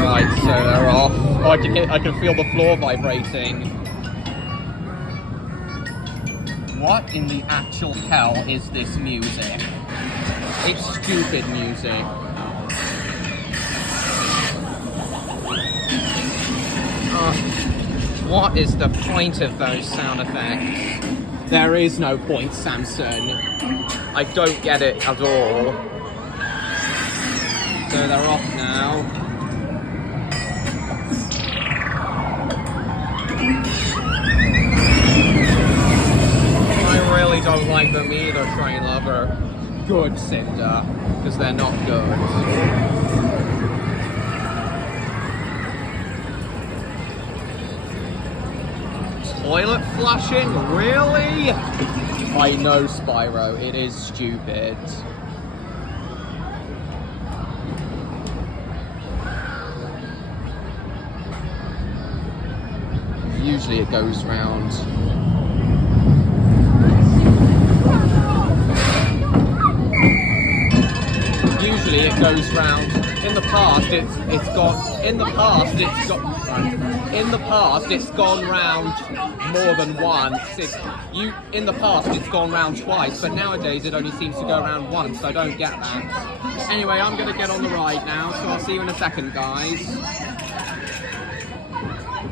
Right, so they're off. Oh, I can feel the floor vibrating. What in the actual hell is this music? It's stupid music. What is the point of those sound effects? There is no point, Samson. I don't get it at all. So they're off now. I really don't like them either, Train Lover. Good, Cynder, because they're not good. Toilet flushing? Really? I know, Spyro, it is stupid. Usually it goes round. Usually it goes round. In the past it's gone round more than once. In the past it's gone round twice, but nowadays it only seems to go around once. I don't get that. Anyway, I'm gonna get on the ride now, so I'll see you in a second, guys.